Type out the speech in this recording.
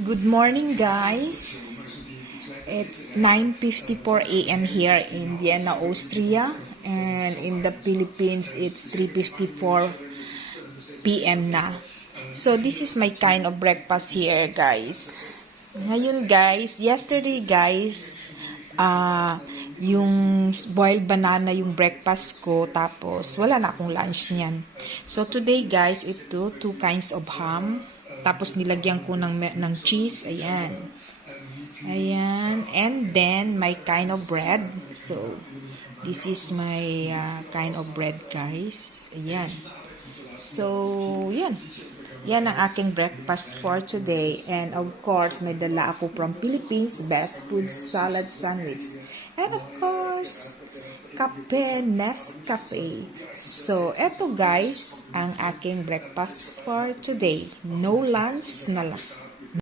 Good morning, guys. It's 9:54 a.m. here in Vienna, Austria, and in the Philippines, it's 3:54 p.m. na. So, this is my kind of breakfast here, guys. Ngayon, guys, yesterday, guys, yung boiled banana yung breakfast ko, tapos wala na akong lunch niyan. So, today, guys, ito, two kinds of ham. Tapos nilagyan ko ng cheese, ayan. Ayan, and then my kind of bread. So, this is my kind of bread, guys. Ayan. So, yan. Yan ang aking breakfast for today. And of course, may dala ako from Philippines, best food salad sandwich. And of course, kape, Nescafe. So, eto guys, ang aking breakfast for today. No lunch na lang.